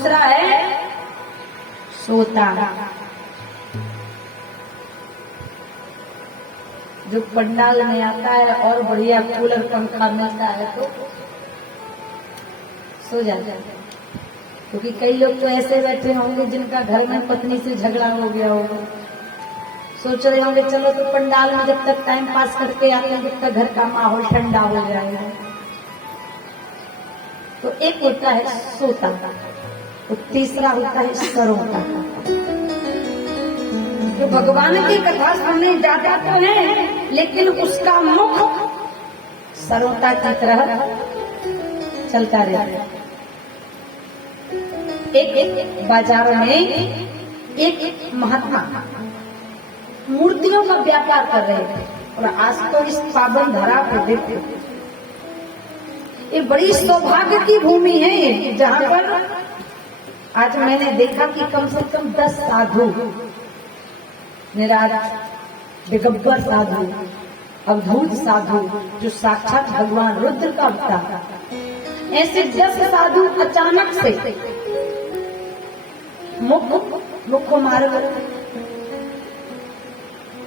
दूसरा है सोता, जो पंडाल में आता है और बढ़िया कूलर पंखा मिलता है तो सो जाता है। क्योंकि कई लोग तो ऐसे बैठे होंगे जिनका घर में पत्नी से झगड़ा हो गया होगा, सोच रहे होंगे चलो तो पंडाल में जब तक टाइम पास करके आते हैं जब तक घर का माहौल ठंडा हो जाएगा। तो एक होता है सोता, तो तीसरा होता है सरोता। तो भगवान की कथा सुनने जाता तो है लेकिन उसका मुख सरोता की तरह चलता रहता है। एक बाजार में एक महात्मा मूर्तियों का व्यापार कर रहे थे और आज तो इस पावन धरा पर देखते, ये बड़ी सौभाग्य की भूमि है ये, जहाँ पर आज मैंने देखा कि कम से कम 10 साधु, निराज दिगंबर साधु, अवधूत साधु, जो साक्षात भगवान रुद्र का अवतार, ऐसे 10 साधु अचानक से मुख्य मार्ग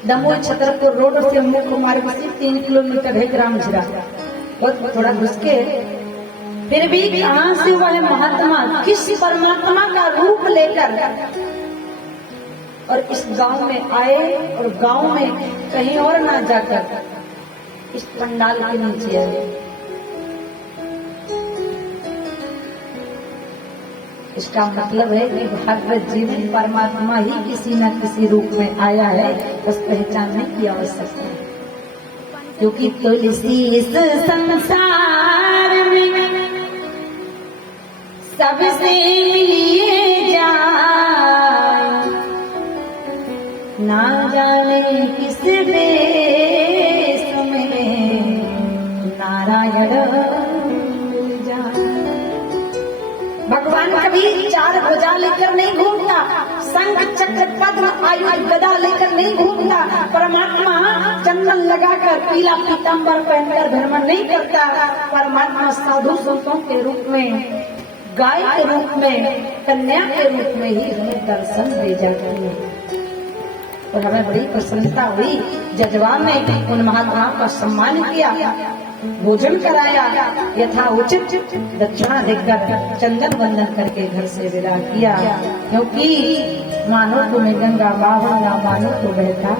दमोह छतरपुर रोड से मुख्य मार्ग से 3 किलोमीटर है ग्रामझिरा, बहुत थोड़ा घुस के, फिर भी कहां से वह महात्मा किस परमात्मा का रूप लेकर और इस गांव में आए और गांव में कहीं और ना जाकर इस पंडाल के नीचे आए। इसका मतलब है कि भागवत जी में परमात्मा ही किसी न किसी रूप में आया है, बस पहचानने की आवश्यकता है। क्योंकि तुलसी इस संसार में सबसे मिलिए जाए, ना जाने किस देश में नारायण जाए। भगवान कभी 4 भुजा लेकर नहीं घूमता, शंख चक्र पद्म आयुध गदा लेकर नहीं घूमता, परमात्मा चंदन लगाकर पीला पीतांबर पहनकर भ्रमण नहीं करता। परमात्मा साधु संतों के रूप में, गाय के रूप में, कन्या के रूप में ही हमें दर्शन दे जाती है। और हमें बड़ी प्रसन्नता हुई, जजवान ने उन महात्माओं का सम्मान किया, भोजन कराया, यथा उचित दक्षिणा देकर चंदन वंदन करके घर से विदा किया। क्योंकि मानो तो गंगा बावन ना मानो तो बहता,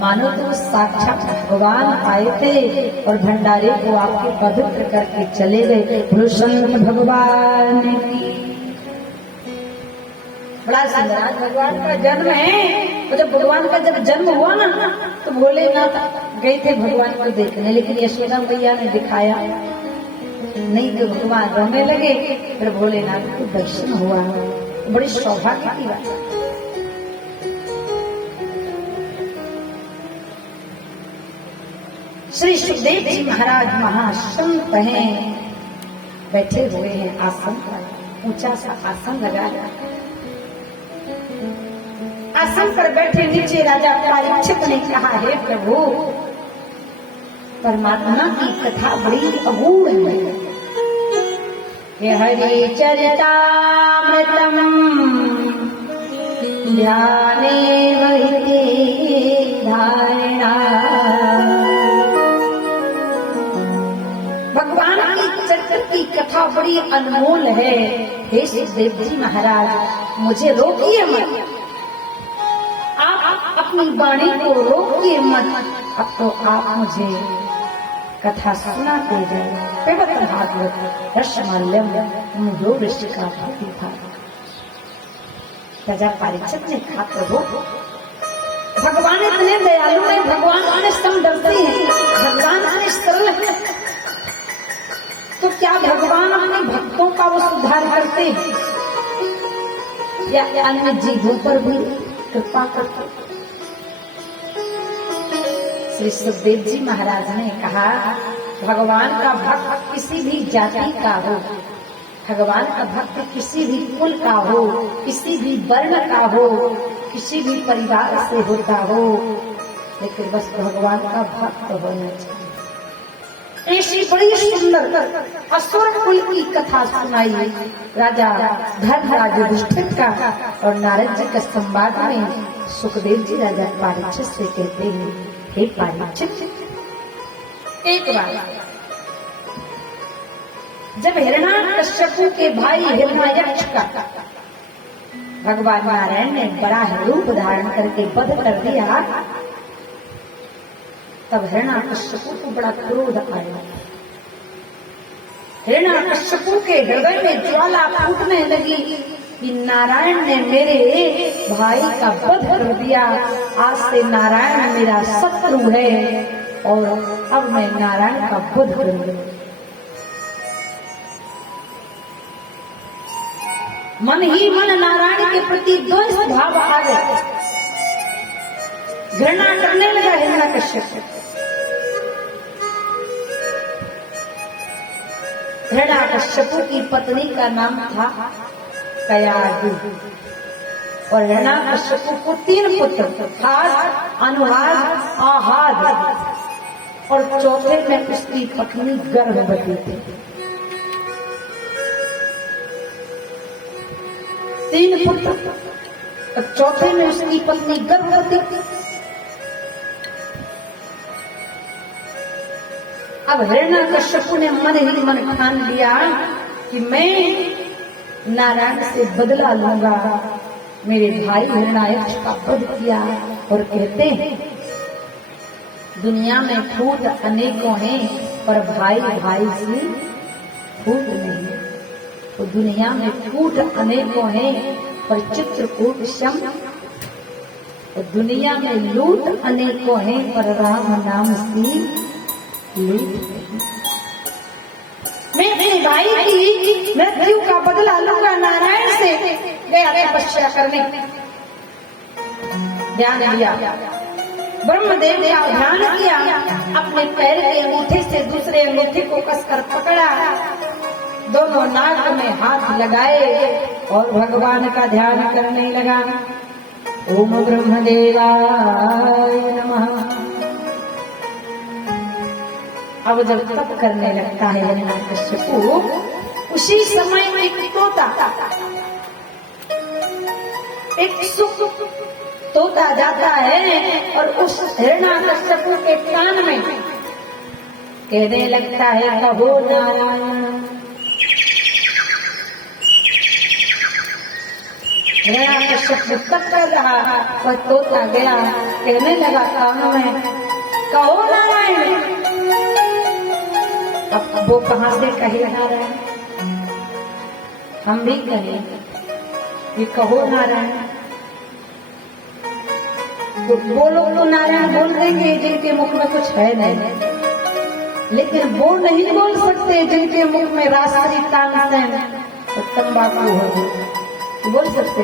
मानो तो साक्षात भगवान आए थे और भंडारे को आपके पवित्र करके चले गए। कृष्ण भगवान की बड़ा सुंदर भगवान का जन्म है। तो जब भगवान का जब जन्म हुआ ना तो भोलेनाथ गए थे भगवान को देखने, लेकिन यशोदा मैया ने दिखाया नहीं तो भगवान रोने लगे। फिर भोलेनाथ को दर्शन हुआ, बड़ी सौभाग्य की बात। श्री सुखदेव जी महाराज महासंत हैं, बैठे हुए हैं आसन पर, ऊंचा सा आसन लगाया, आसन पर बैठे नीचे राजा परीक्षित ने कहा, हे प्रभु परमात्मा की कथा बड़ी अगूढ़ है। हे हरि चरितामृतम ध्याने वहिते धारणा। भगवान की चरित्र की कथा बड़ी अनमोल है। हे सुखदेव जी महाराज मुझे रोकिए मत, आप अपनी वाणी को रोकिए मत, अब तो आप मुझे कथा सुनाते गए। पवित्र भागवत रसमाल्यम मुझो ऋषिका भक्ति भाग। राजा परीक्षित ने कहा, प्रभु भगवान इतने दयालु है, भगवान इतने समदर्शी है, भगवान इतने सरल है, तो क्या भगवान अपने भक्तों का वो सुधार करते हैं या अन्य जीवों पर भी कृपा करते? श्री सुखदेव जी महाराज ने कहा, भगवान का भक्त किसी भी जाति का हो, भगवान का भक्त किसी भी कुल का हो, किसी भी वर्ण का हो, किसी भी परिवार से होता हो, लेकिन बस भगवान का भक्त होना चाहिए। ऐसी बड़ी सुंदर असुर कुल की कथा सुनाई राजा धर्मराज युधिष्ठिर का। और नारद जी का संवाद में सुखदेव जी राजा परीक्षित से कहते हैं, हे परीक्षित, एक बार जब हिरण्याकश्यपु के भाई हिरण्याक्ष का भगवान नारायण ने बड़ा रूप धारण करके वध कर दिया, तब हिरण्याकश्यपु को बड़ा क्रोध आया। हिरण्याकश्यपु के हृदय में ज्वाला फूटने लगी कि नारायण ने मेरे भाई का वध कर दिया, आज से नारायण मेरा शत्रु है और अब मैं नारायण का वध करूंगा। मन ही मन नारायण के प्रति द्वेष भाव आ गया, घृणा करने लगा हिरण्याकश्यप। हिरण्याकश्यपु की पत्नी का नाम था कयाधु और हिरण्याकश्यपु को 3 पुत्र, हाद, अनुहाद, आहाद, और चौथे में उसकी पत्नी गर्भवती थी। 3 पुत्र और चौथे में उसकी पत्नी गर्भवती थी। अब हिरण्याकश्यपु ने मन ही मन ठान लिया कि मैं नारायण से बदला लूंगा। मेरे भाई हिरण्याक्ष का वध किया और कहते हैं दुनिया में फूट अनेकों हैं पर भाई भाई से फूट नहीं। तो दुनिया में फूट अनेकों हैं पर चित्रकूट सम, तो दुनिया में लूट अनेकों हैं पर राम नाम से लूट। मैं अपने भाई की मृत्यु का बदला लूंगा नारायण से। गया तपस्या करने, ध्यान दिया, ब्रह्मदेव का ध्यान किया, अपने पैर के अंगूठे से दूसरे अंगूठे को कसकर पकड़ा, दोनों नाक में हाथ लगाए और भगवान का ध्यान करने लगा। ओम ब्रह्मदेवाय नमः। अब जब तप करने लगता है हिरण्याकश्यपु, उसी समय में एक तोता, एक सुख तोता जाता है और उस हिरण्याकश्यपु के कान में कहने लगता है, कहो नारायण। हिरण्याकश्यपु तप कर रहा और तोता गया कहने लगा कान में, कहो नारायण। अब वो कहां से कहे नारायण, हम भी कहें ये कहो नारायण। तो वो लोग तो नारायण बोल देंगे जिनके मुख में कुछ है नहीं, लेकिन वो नहीं बोल सकते जिनके मुख में राष्ट्रीय तानसेन और तंबाकू हो। बोल सकते,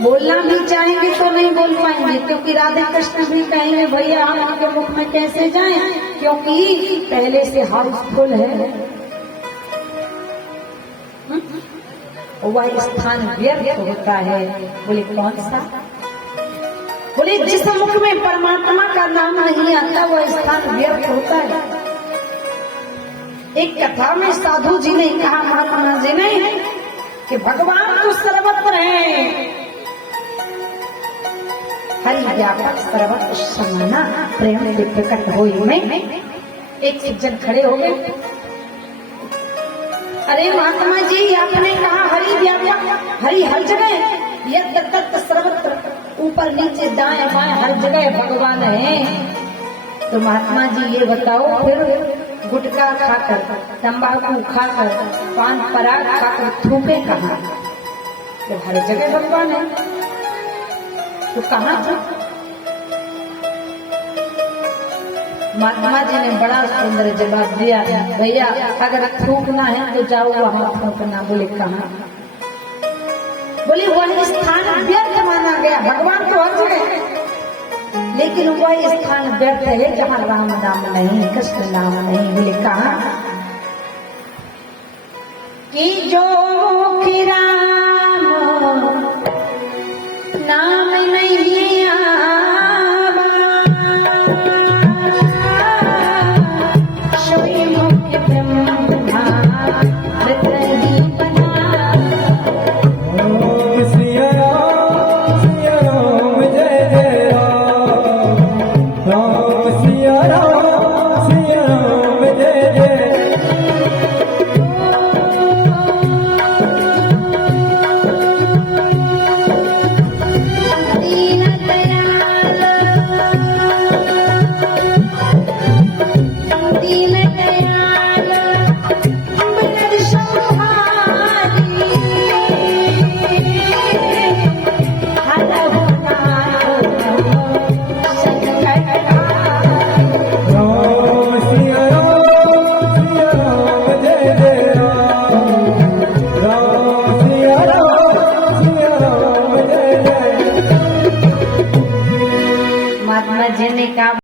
बोलना भी चाहेंगे तो नहीं बोल पाएंगे, क्योंकि राधे कृष्ण भी कहेंगे भैया हम उनके मुख में कैसे जाएं, क्योंकि पहले से हाउसफुल है। वह स्थान व्यर्थ होता है। बोले कौन सा? बोले जिस मुख में परमात्मा का नाम नहीं आता वह स्थान व्यर्थ होता है। एक कथा में साधु जी ने कहा, महात्मा जी ने, कि भगवान तो सर्वत्र है, हरि व्यापक सर्वत्र समाना, प्रेम के प्रकट होई में। एक सज्जन खड़े हो गए, अरे महात्मा जी आपने कहा हरि व्यापक, हरि हर जगह, यद तत् सर्वत्र, ऊपर नीचे दाएं बाएं हर जगह भगवान है। तो महात्मा जी ये बताओ फिर गुटखा खाकर, तंबाकू खाकर, पान पराग खाकर थूके कहाँ? तो हर जगह भगवान है, तो कहाँ था? महात्मा जी ने बड़ा सुंदर जवाब दिया, भैया अगर थूकना है तो जाओ वहां थूकना। बोले कहाँ? बोले वह स्थान व्यर्थ माना गया, भगवान तो हर जगह, लेकिन वह स्थान व्यर्थ है जहाँ राम नाम नहीं, कृष्ण नाम नहीं। बोले कहाँ? कि जो कि राम नाम नहीं आवा, गया